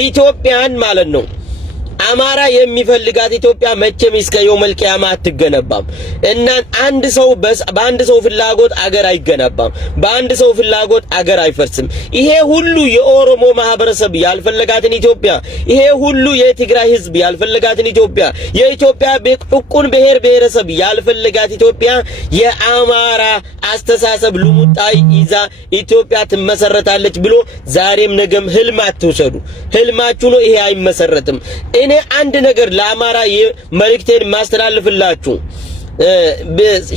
ኢትዮጵያን ማለት ነው አማራ የሚፈልጋት ኢትዮጵያ መቼም እስከ የውመል ቂያማ አትገነባም። እና አንድ ሰው በአንድ ሰው ፍላጎት አገር አይገነባም። በአንድ ሰው ፍላጎት አገር አይፈርስም። ይሄ ሁሉ የኦሮሞ ማህበረሰብ ያልፈለጋትን ኢትዮጵያ፣ ይሄ ሁሉ የትግራይ ህዝብ ያልፈለጋትን ኢትዮጵያ፣ የኢትዮጵያ ጭቁን ብሔር ብሔረሰብ ያልፈለጋት ኢትዮጵያ የአማራ አስተሳሰብ ልሙጣይ ይዛ ኢትዮጵያ ትመሰረታለች ብሎ ዛሬም ነገም ህልም አትውሰዱ። ህልማችሁ ነው። ይሄ አይመሰረትም። እኔ አንድ ነገር ለአማራ መልእክቴን ማስተላልፍላችሁ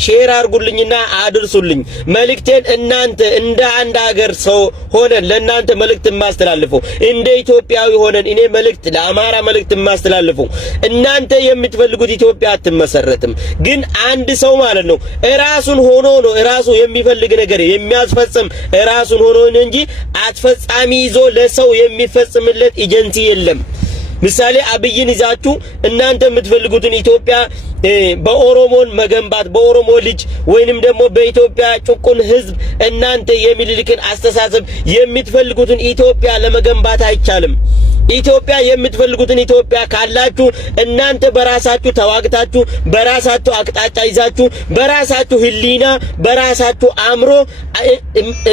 ሼር አድርጉልኝና አድርሱልኝ መልእክቴን። እናንተ እንደ አንድ ሀገር ሰው ሆነን ለእናንተ መልእክት ማስተላልፈው እንደ ኢትዮጵያዊ ሆነን እኔ መልእክት ለአማራ መልእክት ማስተላልፈው እናንተ የምትፈልጉት ኢትዮጵያ አትመሰረትም። ግን አንድ ሰው ማለት ነው ራሱን ሆኖ ነው ራሱ የሚፈልግ ነገር የሚያስፈጽም ራሱን ሆኖ እንጂ አስፈጻሚ ይዞ ለሰው የሚፈጽምለት ኤጀንሲ የለም። ምሳሌ አብይን ይዛችሁ እናንተ የምትፈልጉትን ኢትዮጵያ በኦሮሞን መገንባት በኦሮሞ ልጅ ወይንም ደግሞ በኢትዮጵያ ጭቁን ህዝብ እናንተ የሚልልክን አስተሳሰብ የምትፈልጉትን ኢትዮጵያ ለመገንባት አይቻልም። ኢትዮጵያ የምትፈልጉትን ኢትዮጵያ ካላችሁ እናንተ በራሳችሁ ተዋግታችሁ በራሳችሁ አቅጣጫ ይዛችሁ በራሳችሁ ህሊና በራሳችሁ አእምሮ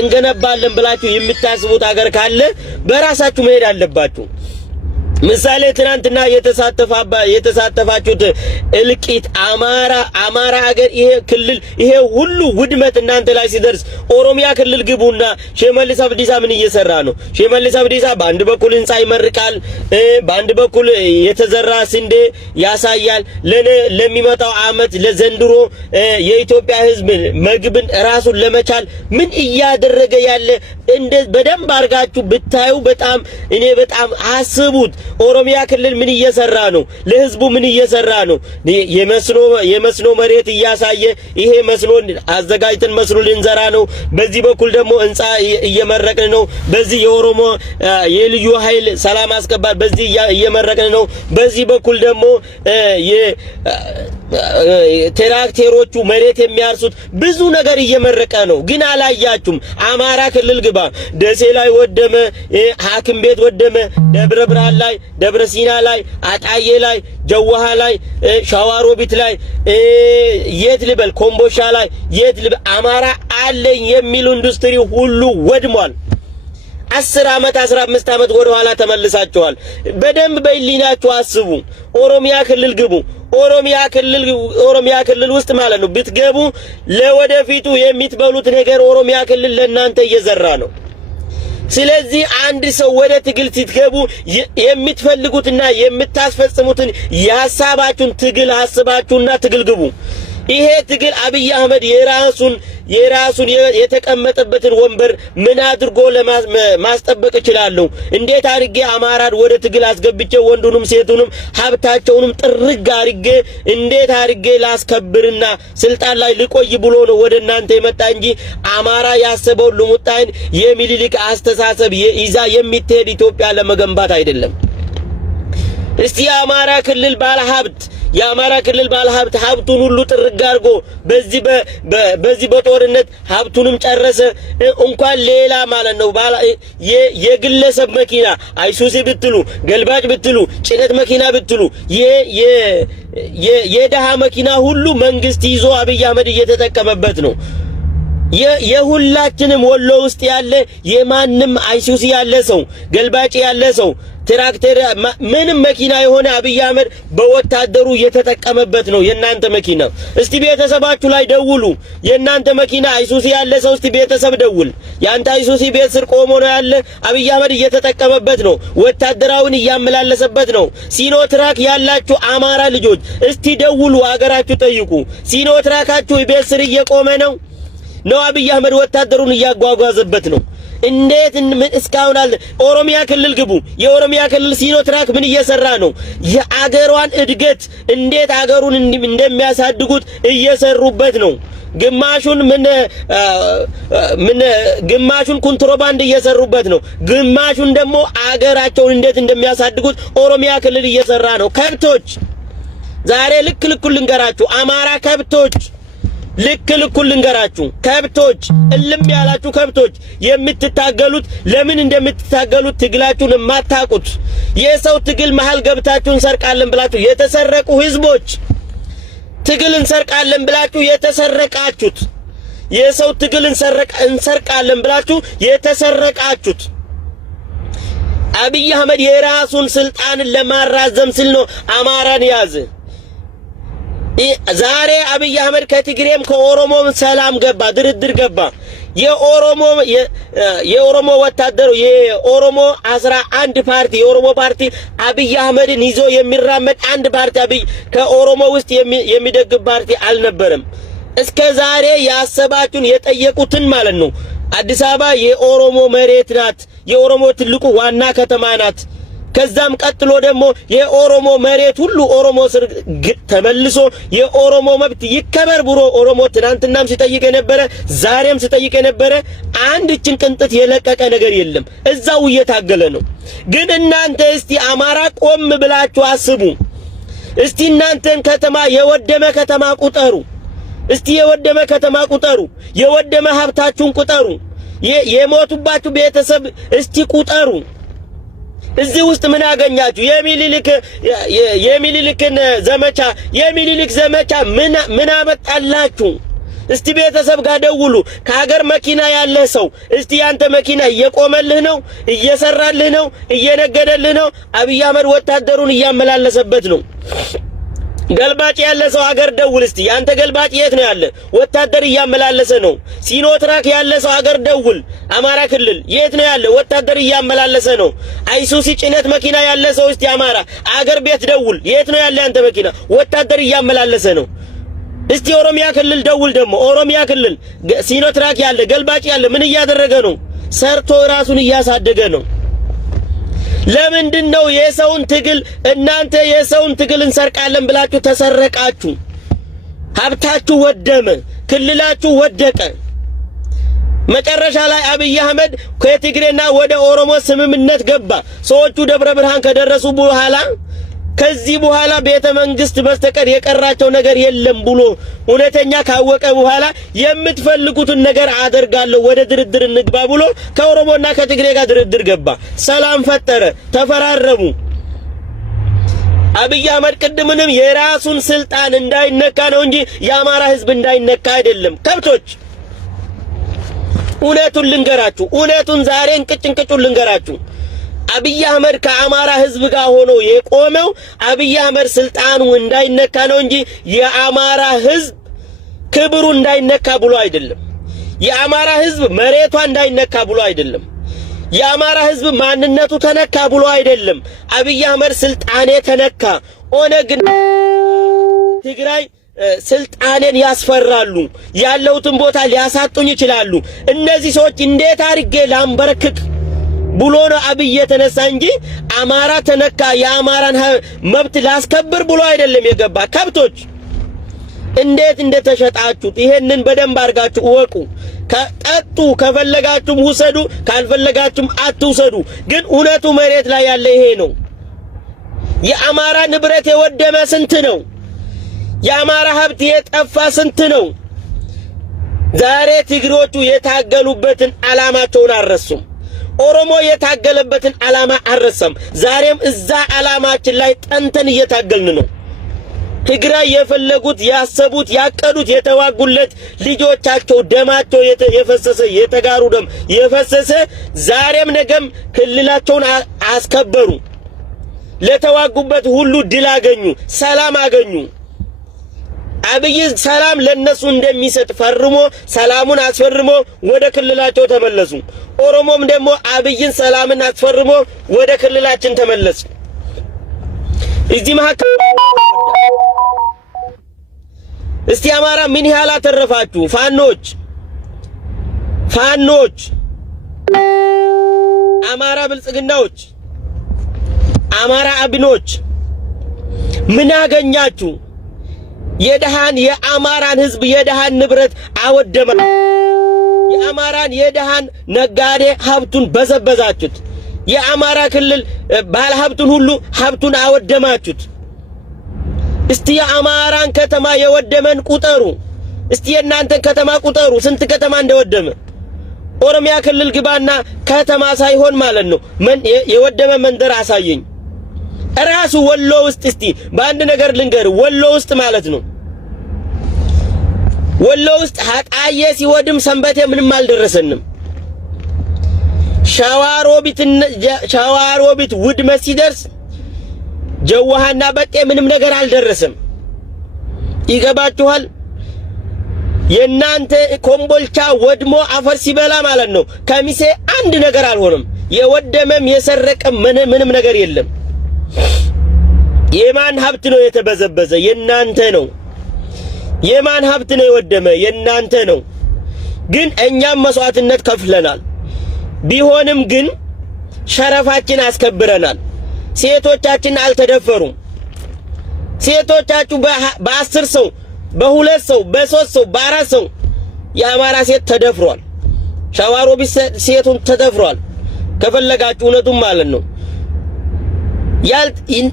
እንገነባለን ብላችሁ የምታስቡት ሀገር ካለ በራሳችሁ መሄድ አለባችሁ። ምሳሌ ትናንትና የተሳተፋችሁት እልቂት አማራ ሀገር ይሄ ክልል ይሄ ሁሉ ውድመት እናንተ ላይ ሲደርስ ኦሮሚያ ክልል ግቡና ሼመልስ አብዲሳ ምን እየሰራ ነው? ሼመልስ አብዲሳ በአንድ በኩል ህንጻ ይመርቃል፣ በአንድ በኩል የተዘራ ስንዴ ያሳያል። ለሚመጣው አመት ለዘንድሮ የኢትዮጵያ ህዝብ ምግብን ራሱን ለመቻል ምን እያደረገ ያለ እንደ በደንብ አርጋችሁ ብታዩ በጣም እኔ በጣም አስቡት። ኦሮሚያ ክልል ምን እየሰራ ነው? ለህዝቡ ምን እየሰራ ነው? የመስኖ መሬት እያሳየ ይሄ መስኖ አዘጋጅተን መስኖ ልንዘራ ነው። በዚህ በኩል ደግሞ ህንጻ እየመረቅን ነው። በዚህ የኦሮሞ የልዩ ኃይል ሰላም አስከባሪ በዚህ እየመረቅን ነው። በዚህ በኩል ደግሞ ትራክተሮቹ መሬት የሚያርሱት ብዙ ነገር እየመረቀ ነው። ግን አላያችሁም። አማራ ክልል ግባ፣ ደሴ ላይ ወደመ፣ ሐኪም ቤት ወደመ፣ ደብረ ብርሃን ላይ፣ ደብረ ሲና ላይ፣ አጣዬ ላይ፣ ጀዋሃ ላይ፣ ሻዋሮቢት ላይ፣ የት ልበል ኮምቦሻ ላይ የት ልበል አማራ አለኝ የሚሉ ኢንዱስትሪ ሁሉ ወድሟል። 10 አመት 15 አመት ወደ ኋላ ተመልሳችኋል። በደንብ በህሊናችሁ አስቡ። ኦሮሚያ ክልል ግቡ። ኦሮሚያ ክልል ውስጥ ማለት ነው ብትገቡ ለወደፊቱ የምትበሉት ነገር ኦሮሚያ ክልል ለእናንተ እየዘራ ነው። ስለዚህ አንድ ሰው ወደ ትግል ሲትገቡ የምትፈልጉትና የምታስፈጽሙትን የሐሳባችሁን ትግል አስባችሁና ትግል ግቡ። ይሄ ትግል አብይ አህመድ የራሱን የተቀመጠበትን ወንበር ምን አድርጎ ለማስጠበቅ ይችላል? እንዴት አድርጌ አማራን ወደ ትግል አስገብቼ ወንዱንም ሴቱንም ሀብታቸውንም ጥርግ አድርጌ እንዴት አድርጌ ላስከብርና ስልጣን ላይ ልቆይ ብሎ ነው ወደ እናንተ የመጣ እንጂ አማራ ያሰበው ልሙጣይን የሚልልክ አስተሳሰብ ይዛ የሚትሄድ ኢትዮጵያ ለመገንባት አይደለም። እስቲ የአማራ ክልል ባለሀብት ሀብቱን ሁሉ ጥርግ አድርጎ በዚህ በጦርነት ሀብቱንም ጨረሰ። እንኳን ሌላ ማለት ነው የግለሰብ መኪና አይሱዚ ብትሉ ገልባጭ ብትሉ ጭነት መኪና ብትሉ የደሃ መኪና ሁሉ መንግስት ይዞ አብይ አህመድ እየተጠቀመበት ነው። የሁላችንም ወሎ ውስጥ ያለ የማንም አይሱዚ ያለ ሰው ገልባጭ ያለ ሰው ትራክተር ምንም መኪና የሆነ አብይ አህመድ በወታደሩ እየተጠቀመበት ነው። የናንተ መኪና እስቲ ቤተሰባችሁ ላይ ደውሉ። የናንተ መኪና አይሱዚ ያለ ሰው እስቲ ቤተሰብ ደውል። ያንተ አይሱዚ ቤት ስር ቆሞ ነው ያለ አብይ አህመድ እየተጠቀመበት ነው። ወታደራውን እያመላለሰበት ነው። ሲኖትራክ ያላችሁ አማራ ልጆች እስቲ ደውሉ፣ አገራችሁ ጠይቁ። ሲኖትራካችሁ ቤት ስር እየቆመ ነው አብይ አህመድ ወታደሩን እያጓጓዘበት ነው። እንዴት እስካሁን አለ? ኦሮሚያ ክልል ግቡ። የኦሮሚያ ክልል ሲኖትራክ ምን እየሰራ ነው? የአገሯን እድገት እንዴት አገሩን እንደሚያሳድጉት እየሰሩበት ነው። ግማሹን ኮንትሮባንድ እየሰሩበት ነው። ግማሹን ደግሞ አገራቸውን እንዴት እንደሚያሳድጉት ኦሮሚያ ክልል እየሰራ ነው። ከብቶች ዛሬ ልክ ልንገራችሁ፣ አማራ ከብቶች ልክ ልንገራችሁ ከብቶች እልም ያላችሁ ከብቶች የምትታገሉት ለምን እንደምትታገሉት ትግላችሁን የማታውቁት የሰው ትግል መሃል ገብታችሁ እንሰርቃለን ብላችሁ የተሰረቁ ህዝቦች ትግል እንሰርቃለን ብላችሁ የተሰረቃችሁት የሰው ትግል እንሰርቃለን ብላችሁ የተሰረቃችሁት አብይ አህመድ የራሱን ስልጣን ለማራዘም ሲል ነው አማራን ያዘ። ዛሬ አብይ አህመድ ከትግሬም ከኦሮሞም ሰላም ገባ፣ ድርድር ገባ። የኦሮሞ ወታደሩ የኦሮሞ 11 ፓርቲ የኦሮሞ ፓርቲ አብይ አህመድን ይዞ የሚራመድ አንድ ፓርቲ አብይ ከኦሮሞ ውስጥ የሚደግፍ ፓርቲ አልነበረም። እስከ ዛሬ ያሰባችሁን የጠየቁትን ማለት ነው። አዲስ አበባ የኦሮሞ መሬት ናት፣ የኦሮሞ ትልቁ ዋና ከተማ ናት። ከዛም ቀጥሎ ደግሞ የኦሮሞ መሬት ሁሉ ኦሮሞ ስር ተመልሶ የኦሮሞ መብት ይከበር ብሎ ኦሮሞ ትናንትናም ሲጠይቅ የነበረ ዛሬም ሲጠይቅ የነበረ አንድ እችን ቅንጥት የለቀቀ ነገር የለም። እዛው እየታገለ ነው። ግን እናንተ እስቲ አማራ ቆም ብላችሁ አስቡ። እስቲ እናንተን ከተማ የወደመ ከተማ ቁጠሩ። እስቲ የወደመ ከተማ ቁጠሩ። የወደመ ሀብታችሁን ቁጠሩ። የሞቱባችሁ ቤተሰብ እስቲ ቁጠሩ። እዚህ ውስጥ ምን አገኛችሁ? የሚኒሊክን ዘመቻ የሚኒሊክ ዘመቻ ምን አመጣላችሁ? እስቲ ቤተሰብ ጋር ደውሉ። ከሀገር መኪና ያለ ሰው እስቲ ያንተ መኪና እየቆመልህ ነው? እየሰራልህ ነው? እየነገደልህ ነው? አብይ አህመድ ወታደሩን እያመላለሰበት ነው። ገልባጭ ያለ ሰው ሀገር ደውል እስቲ። ያንተ ገልባጭ የት ነው ያለ? ወታደር እያመላለሰ ነው። ሲኖትራክ ያለ ሰው ሀገር ደውል። አማራ ክልል የት ነው ያለ? ወታደር እያመላለሰ ነው። አይሱሲ ጭነት መኪና ያለ ሰው እስቲ አማራ አገር ቤት ደውል። የት ነው ያለ ያንተ መኪና? ወታደር እያመላለሰ ነው። እስቲ ኦሮሚያ ክልል ደውል። ደግሞ ኦሮሚያ ክልል ሲኖትራክ ያለ ገልባጭ ያለ ምን እያደረገ ነው? ሰርቶ ራሱን እያሳደገ ነው። ለምንድነው የሰውን ትግል እናንተ የሰውን ትግል እንሰርቃለን ብላችሁ ተሰረቃችሁ? ሀብታችሁ ወደመ፣ ክልላችሁ ወደቀ። መጨረሻ ላይ አብይ አህመድ ከትግሬና ወደ ኦሮሞ ስምምነት ገባ። ሰዎቹ ደብረ ብርሃን ከደረሱ በኋላ ከዚህ በኋላ ቤተ መንግስት በስተቀር የቀራቸው ነገር የለም ብሎ እውነተኛ ካወቀ በኋላ የምትፈልጉትን ነገር አደርጋለሁ ወደ ድርድር እንግባ ብሎ ከኦሮሞና ከትግሬ ጋር ድርድር ገባ። ሰላም ፈጠረ፣ ተፈራረሙ። አብይ አህመድ ቅድምንም የራሱን ስልጣን እንዳይነካ ነው እንጂ የአማራ ህዝብ እንዳይነካ አይደለም። ከብቶች እውነቱን ልንገራችሁ፣ እውነቱን ዛሬ እንቅጭንቅጩን ልንገራችሁ። አብይ አህመድ ከአማራ ህዝብ ጋር ሆኖ የቆመው አብይ አህመድ ስልጣኑ እንዳይነካ ነው እንጂ የአማራ ህዝብ ክብሩ እንዳይነካ ብሎ አይደለም። የአማራ ህዝብ መሬቷ እንዳይነካ ብሎ አይደለም። የአማራ ህዝብ ማንነቱ ተነካ ብሎ አይደለም። አብይ አህመድ ስልጣኔ ተነካ፣ ኦነግና ትግራይ ስልጣኔን ያስፈራሉ፣ ያለውትን ቦታ ሊያሳጡኝ ይችላሉ። እነዚህ ሰዎች እንዴት አድርጌ ላምበረክክ ብሎ ነው አብይ የተነሳ እንጂ አማራ ተነካ የአማራን መብት ላስከብር ብሎ አይደለም የገባ። ከብቶች እንዴት እንደተሸጣችሁት ይሄንን በደንብ አድርጋችሁ እወቁ። ከጠጡ ከፈለጋችሁም ውሰዱ፣ ካልፈለጋችሁም አትውሰዱ። ግን እውነቱ መሬት ላይ ያለ ይሄ ነው። የአማራ ንብረት የወደመ ስንት ነው? የአማራ ሀብት የጠፋ ስንት ነው? ዛሬ ትግሮቹ የታገሉበትን ዓላማቸውን አልረሱም። ኦሮሞ የታገለበትን ዓላማ አልረሳም። ዛሬም እዛ ዓላማችን ላይ ጠንተን እየታገልን ነው። ትግራይ የፈለጉት ያሰቡት ያቀዱት የተዋጉለት ልጆቻቸው ደማቸው የፈሰሰ የተጋሩ ደም የፈሰሰ ዛሬም ነገም ክልላቸውን አስከበሩ። ለተዋጉበት ሁሉ ድል አገኙ፣ ሰላም አገኙ። አብይ ሰላም ለነሱ እንደሚሰጥ ፈርሞ ሰላሙን አስፈርሞ ወደ ክልላቸው ተመለሱ። ኦሮሞም ደግሞ አብይን ሰላምን አስፈርሞ ወደ ክልላችን ተመለሱ። እዚህ መካከል እስቲ አማራ ምን ያህል አተረፋችሁ? ፋኖች አማራ ብልጽግናዎች፣ አማራ አብኖች ምን አገኛችሁ? የደሃን የአማራን ህዝብ የደሃን ንብረት አወደማ። የአማራን የደሃን ነጋዴ ሀብቱን በዘበዛችሁት። የአማራ ክልል ባለ ሀብቱን ሁሉ ሀብቱን አወደማችሁት። እስቲ የአማራን ከተማ የወደመን ቁጠሩ። እስቲ የእናንተን ከተማ ቁጠሩ፣ ስንት ከተማ እንደወደመ። ኦሮሚያ ክልል ግባና ከተማ ሳይሆን ማለት ነው የወደመ መንደር አሳየኝ። ራሱ ወሎ ውስጥ እስቲ በአንድ ነገር ልንገር፣ ወሎ ውስጥ ማለት ነው ወሎ ውስጥ ሀጣዬ ሲወድም ሰንበቴ ምንም አልደረሰንም። ሸዋሮቢት ውድመት ሲደርስ ጀዋሃና በጤ ምንም ነገር አልደረሰም። ይገባችኋል? የናንተ ኮምቦልቻ ወድሞ አፈር ሲበላ ማለት ነው ከሚሴ አንድ ነገር አልሆነም። የወደመም የሰረቀም ምንም ነገር የለም። የማን ሀብት ነው የተበዘበዘ? የናንተ ነው። የማን ሀብት ነው የወደመ? የናንተ ነው። ግን እኛም መስዋዕትነት ከፍለናል። ቢሆንም ግን ሸረፋችን አስከብረናል። ሴቶቻችን አልተደፈሩም። ሴቶቻችሁ በ10 ሰው በ2 ሰው በ3 ሰው በ4 ሰው የአማራ ሴት ተደፍሯል። ሸዋሮቢት ሴቱን ተደፍሯል። ከፈለጋችሁ እውነቱን ማለት ነው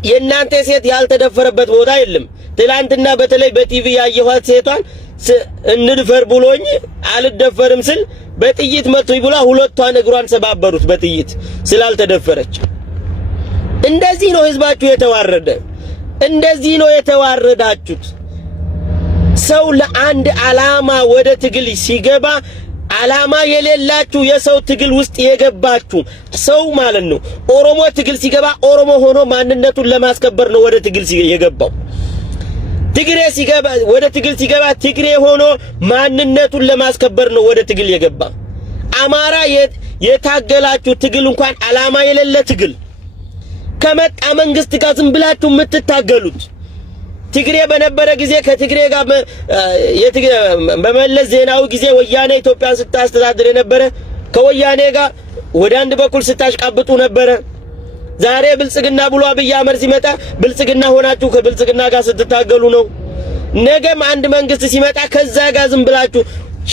የናንተ ሴት ያልተደፈረበት ቦታ የለም። ትላንትና በተለይ በቲቪ ያየኋት ሴቷን እንድፈር ብሎኝ አልደፈርም ስል በጥይት መቶኝ ብላ ሁለቷን እግሯን ሰባበሩት በጥይት ስላልተደፈረች። እንደዚህ ነው ህዝባችሁ የተዋረደ። እንደዚህ ነው የተዋረዳችሁት። ሰው ለአንድ ዓላማ ወደ ትግል ሲገባ ዓላማ የሌላችሁ የሰው ትግል ውስጥ የገባችሁ ሰው ማለት ነው። ኦሮሞ ትግል ሲገባ ኦሮሞ ሆኖ ማንነቱን ለማስከበር ነው ወደ ትግል የገባው። ትግሬ ሲገባ ወደ ትግል ሲገባ ትግሬ ሆኖ ማንነቱን ለማስከበር ነው ወደ ትግል የገባ። አማራ የታገላችሁ ትግል እንኳን ዓላማ የሌለ ትግል ከመጣ መንግስት ጋር ዝም ብላችሁ የምትታገሉት። ትግሬ በነበረ ጊዜ ከትግሬ ጋር በመለስ ዜናዊ ጊዜ ወያኔ ኢትዮጵያን ስታስተዳድር የነበረ ከወያኔ ጋር ወደ አንድ በኩል ስታሽቃብጡ ነበረ። ዛሬ ብልጽግና ብሎ አብይ አህመድ ሲመጣ ብልጽግና ሆናችሁ ከብልጽግና ጋር ስትታገሉ ነው። ነገም አንድ መንግስት ሲመጣ ከዛ ጋር ዝም ብላችሁ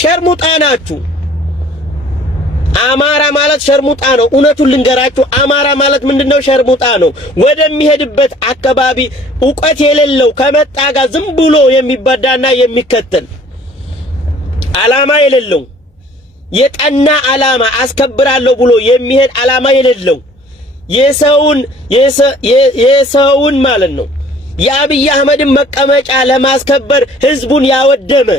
ሸርሙጣ ናችሁ። አማራ ማለት ሸርሙጣ ነው። እውነቱን ልንገራችሁ፣ አማራ ማለት ምንድነው? ሸርሙጣ ነው። ወደሚሄድበት አካባቢ ዕውቀት የሌለው ከመጣ ጋር ዝም ብሎ የሚበዳና የሚከተል ዓላማ የሌለው የጠና ዓላማ አስከብራለሁ ብሎ የሚሄድ ዓላማ የሌለው የሰውን ማለት ነው የአብይ አህመድን መቀመጫ ለማስከበር ህዝቡን ያወደመ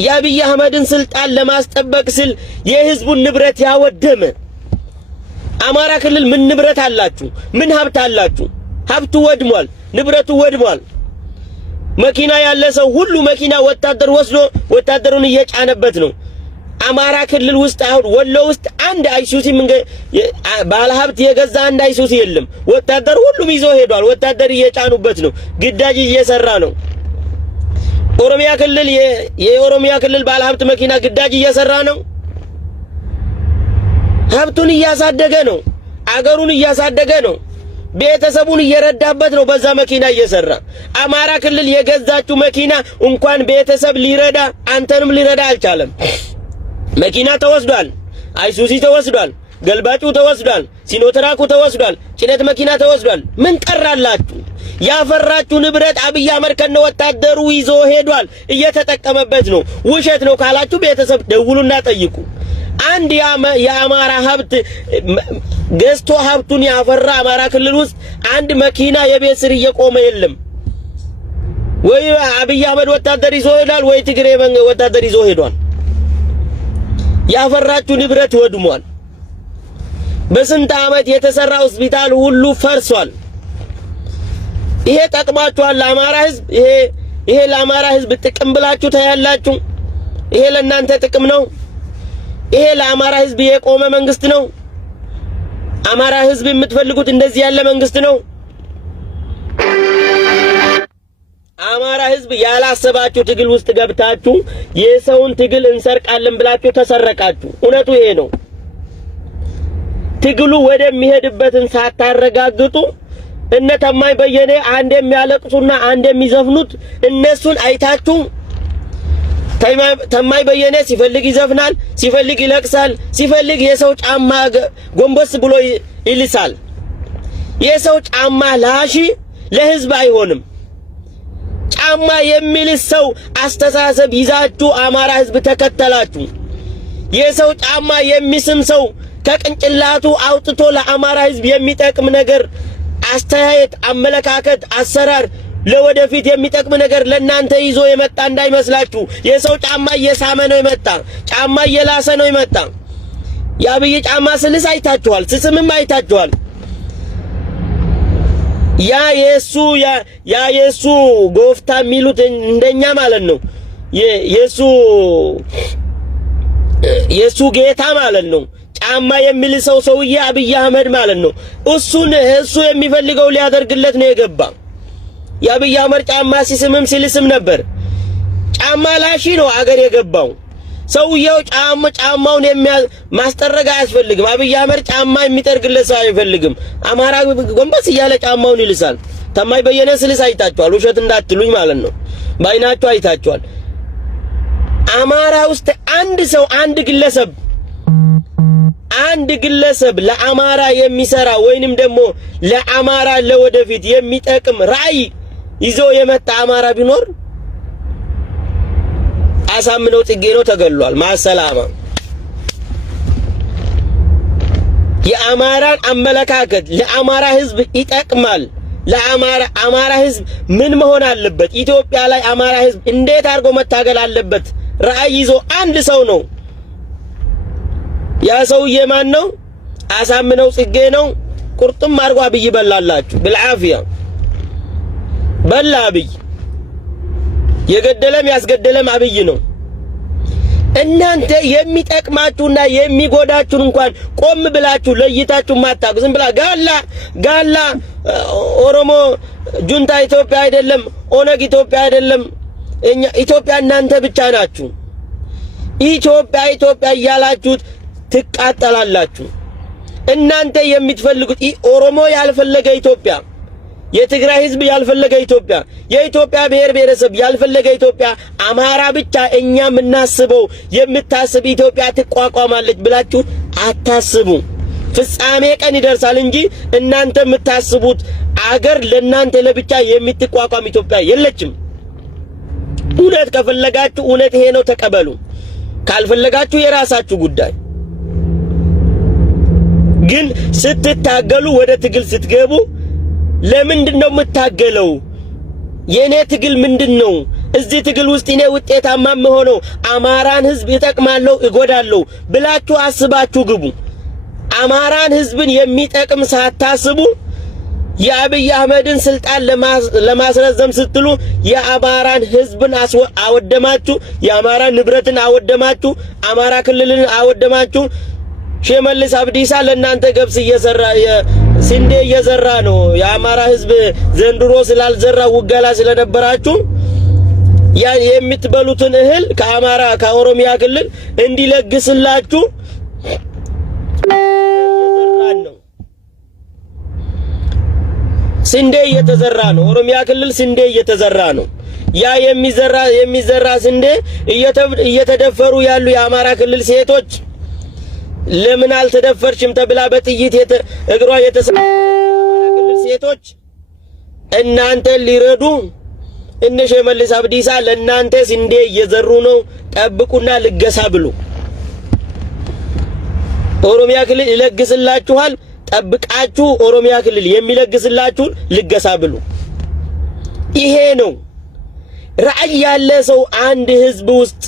የአብይ አህመድን ስልጣን ለማስጠበቅ ስል የህዝቡን ንብረት ያወደመ። አማራ ክልል ምን ንብረት አላችሁ? ምን ሀብት አላችሁ? ሀብቱ ወድሟል፣ ንብረቱ ወድሟል። መኪና ያለ ሰው ሁሉ መኪና ወታደር ወስዶ ወታደሩን እየጫነበት ነው። አማራ ክልል ውስጥ አሁን ወሎ ውስጥ አንድ አይሱሲ ባለ ሀብት የገዛ አንድ አይሱሲ የለም። ወታደር ሁሉም ይዞ ሄዷል። ወታደር እየጫኑበት ነው። ግዳጅ እየሰራ ነው። ኦሮሚያ ክልል የኦሮሚያ ክልል ባለ ሀብት መኪና ግዳጅ እየሰራ ነው። ሀብቱን እያሳደገ ነው። አገሩን እያሳደገ ነው። ቤተሰቡን እየረዳበት ነው። በዛ መኪና እየሰራ አማራ ክልል የገዛችው መኪና እንኳን ቤተሰብ ሊረዳ አንተንም ሊረዳ አልቻለም። መኪና ተወስዷል። አይሱሲ ተወስዷል። ገልባጩ ተወስዷል። ሲኖትራኩ ተወስዷል። ጭነት መኪና ተወስዷል። ምን ቀራላችሁ? ያፈራችሁ ንብረት አብይ አህመድ ከነ ወታደሩ ይዞ ሄዷል። እየተጠቀመበት ነው። ውሸት ነው ካላችሁ ቤተሰብ ደውሉና ጠይቁ። አንድ የአማራ ሀብት ገዝቶ ሀብቱን ያፈራ አማራ ክልል ውስጥ አንድ መኪና የቤት ስር እየቆመ የለም። ወይ አብይ አህመድ ወታደር ይዞ ሄዷል፣ ወይ ትግሬ ወታደር ይዞ ሄዷል። ያፈራችሁ ንብረት ወድሟል። በስንት ዓመት የተሰራ ሆስፒታል ሁሉ ፈርሷል። ይሄ ጠቅማችኋል ለአማራ ህዝብ። ይሄ ለአማራ ህዝብ ጥቅም ብላችሁ ታያላችሁ። ይሄ ለእናንተ ጥቅም ነው። ይሄ ለአማራ ህዝብ የቆመ መንግስት ነው። አማራ ህዝብ የምትፈልጉት እንደዚህ ያለ መንግስት ነው። አማራ ህዝብ ያላሰባችሁ ትግል ውስጥ ገብታችሁ የሰውን ትግል እንሰርቃለን ብላችሁ ተሰረቃችሁ። እውነቱ ይሄ ነው። ትግሉ ወደሚሄድበትን ሳታረጋግጡ እነ ተማኝ በየኔ አንድ የሚያለቅሱና አንድ የሚዘፍኑት እነሱን አይታችሁ ተማኝ በየኔ ሲፈልግ ይዘፍናል፣ ሲፈልግ ይለቅሳል፣ ሲፈልግ የሰው ጫማ ጎንበስ ብሎ ይልሳል። የሰው ጫማ ላሺ ለህዝብ አይሆንም። ጫማ የሚል ሰው አስተሳሰብ ይዛችሁ አማራ ህዝብ ተከተላችሁ። የሰው ጫማ የሚስም ሰው ከቅንጭላቱ አውጥቶ ለአማራ ህዝብ የሚጠቅም ነገር አስተያየት፣ አመለካከት፣ አሰራር ለወደፊት የሚጠቅም ነገር ለናንተ ይዞ የመጣ እንዳይመስላችሁ። የሰው ጫማ እየሳመ ነው የመጣ፣ ጫማ እየላሰ ነው የመጣ። የአብይ ጫማ ስልስ አይታችኋል፣ ስስምም አይታችኋል። ያ የሱ ጎፍታ የሚሉት እንደኛ ማለት ነው። የሱ ጌታ ማለት ነው። ጫማ የሚል ሰውዬ አብይ አህመድ ማለት ነው። እሱ የሚፈልገው ሊያደርግለት ነው የገባ። የአብይ አህመድ ጫማ ሲስምም ሲልስም ነበር። ጫማ ላሺ ነው አገር የገባው ሰውየው። ጫማውን ማስጠረግ አያስፈልግም። አብይ አህመድ ጫማ የሚጠርግለት ሰው አይፈልግም። አማራ ጎንበስ እያለ ጫማውን ይልሳል። ተማይ በየነ ስልስ አይታችኋል፣ ውሸት እንዳትሉኝ ማለት ነው። ባይናችሁ አይታችኋል። አማራ ውስጥ አንድ ሰው አንድ ግለሰብ ለአማራ የሚሰራ ወይንም ደግሞ ለአማራ ለወደፊት የሚጠቅም ራዕይ ይዞ የመጣ አማራ ቢኖር አሳምነው ጽጌ ነው፣ ተገሏል። ማሰላማ የአማራን አመለካከት ለአማራ ህዝብ ይጠቅማል። አማራ ህዝብ ምን መሆን አለበት? ኢትዮጵያ ላይ አማራ ህዝብ እንዴት አድርጎ መታገል አለበት? ራዕይ ይዞ አንድ ሰው ነው። ያ ሰውዬ ማን ነው? አሳምነው ጽጌ ነው። ቁርጥም አድርጎ አብይ በላላችሁ بالعافيه በላ አብይ። የገደለም ያስገደለም አብይ ነው። እናንተ የሚጠቅማችሁና የሚጎዳችሁን እንኳን ቆም ብላችሁ ለይታችሁ ማታቁ ዝም ብላ ጋላ ኦሮሞ ጁንታ ኢትዮጵያ አይደለም፣ ኦነግ ኢትዮጵያ አይደለም። ኢትዮጵያ እናንተ ብቻ ናችሁ። ኢትዮጵያ እያላችሁት ትቃጠላላችሁ። እናንተ የምትፈልጉት ኦሮሞ ያልፈለገ ኢትዮጵያ፣ የትግራይ ህዝብ ያልፈለገ ኢትዮጵያ፣ የኢትዮጵያ ብሔር ብሔረሰብ ያልፈለገ ኢትዮጵያ፣ አማራ ብቻ እኛ የምናስበው የምታስብ ኢትዮጵያ ትቋቋማለች ብላችሁ አታስቡ። ፍጻሜ ቀን ይደርሳል እንጂ እናንተ የምታስቡት አገር ለናንተ ለብቻ የምትቋቋም ኢትዮጵያ የለችም። እውነት ከፈለጋችሁ እውነት ይሄ ነው ተቀበሉ። ካልፈለጋችሁ የራሳችሁ ጉዳይ። ግን ስትታገሉ ወደ ትግል ስትገቡ ለምንድነው የምታገለው? የኔ ትግል ምንድነው? እዚህ ትግል ውስጥ እኔ ውጤታማ መሆነው አማራን ህዝብ ይጠቅማለሁ እጎዳለሁ ብላችሁ አስባችሁ ግቡ። አማራን ህዝብን የሚጠቅም ሳታስቡ የአብይ አህመድን ስልጣን ለማስረዘም ስትሉ የአማራን ህዝብን አወደማችሁ፣ የአማራን ንብረትን አወደማችሁ፣ አማራ ክልልን አወደማችሁ። ሽመልስ አብዲሳ ለእናንተ ገብስ እየሰራ ስንዴ እየዘራ ነው። የአማራ ህዝብ ዘንድሮ ስላልዘራ ውገላ ስለነበራችሁ ያ የምትበሉትን እህል ከኦሮሚያ ክልል እንዲለግስላችሁ ስንዴ እየተዘራ ነው። ኦሮሚያ ክልል ስንዴ እየተዘራ ነው። ያ የሚዘራ ስንዴ እየተደፈሩ ያሉ የአማራ ክልል ሴቶች ለምን አልተደፈርሽም ተብላ በጥይት እግሯ የተሰራ ክልል ሴቶች እናንተ ሊረዱ እነ ሽመልስ አብዲሳ ለእናንተ ስንዴ እየዘሩ ነው። ጠብቁና ልገሳ ብሉ። ኦሮሚያ ክልል ይለግስላችኋል። ጠብቃችሁ ኦሮሚያ ክልል የሚለግስላችሁን ልገሳ ብሉ። ይሄ ነው ራዕይ ያለ ሰው አንድ ህዝብ ውስጥ።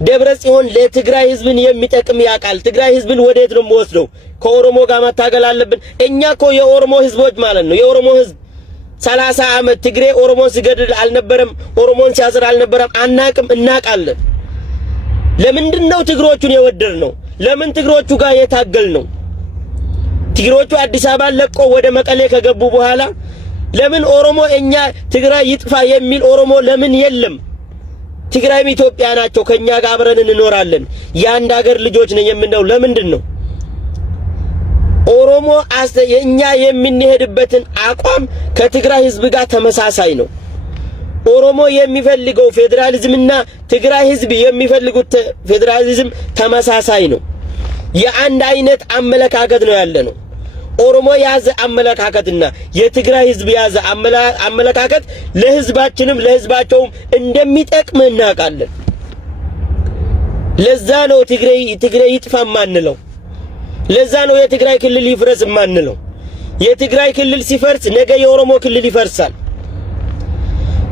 ደብረ ጽዮን ለትግራይ ህዝብን የሚጠቅም ያቃል። ትግራይ ህዝብን ወዴት ነው የሚወስደው? ከኦሮሞ ጋር መታገል አለብን። እኛ እኮ የኦሮሞ ህዝቦች ማለት ነው። የኦሮሞ ህዝብ 30 ዓመት ትግሬ ኦሮሞን ሲገድል አልነበረም? ኦሮሞን ሲያስር አልነበረም? አናቅም? እናቃለን። ለምንድነው ትግሮቹን የወደር ነው? ለምን ትግሮቹ ጋር የታገል ነው? ትግሮቹ አዲስ አበባ ለቆ ወደ መቀሌ ከገቡ በኋላ ለምን ኦሮሞ እኛ ትግራይ ይጥፋ የሚል ኦሮሞ ለምን የለም? ትግራይም ኢትዮጵያ ናቸው። ከኛ ጋር አብረን እንኖራለን፣ የአንድ ሀገር ልጆች ነን የምንለው ለምንድን ነው? ኦሮሞ የኛ የምንሄድበትን አቋም ከትግራይ ህዝብ ጋር ተመሳሳይ ነው። ኦሮሞ የሚፈልገው ፌደራሊዝምና ትግራይ ህዝብ የሚፈልጉት ፌደራሊዝም ተመሳሳይ ነው። የአንድ አይነት አመለካከት ነው ያለ ነው። ኦሮሞ ያዘ አመለካከትና የትግራይ ህዝብ ያዘ አመለካከት ለህዝባችንም ለህዝባቸውም እንደሚጠቅም እናውቃለን። ለዛ ነው ትግራይ ይጥፋ ማንለው። ለዛ ነው የትግራይ ክልል ይፍረስ ማንለው። የትግራይ ክልል ሲፈርስ ነገ የኦሮሞ ክልል ይፈርሳል።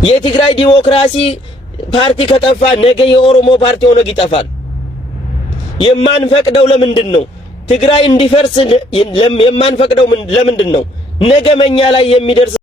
የትግራይ ዲሞክራሲ ፓርቲ ከጠፋ ነገ የኦሮሞ ፓርቲ ኦነግ ይጠፋል። የማንፈቅደው ለምንድን ነው? ትግራይ እንዲፈርስ የማንፈቅደው ለምንድን ነው? ነገ መኛ ላይ የሚደርስ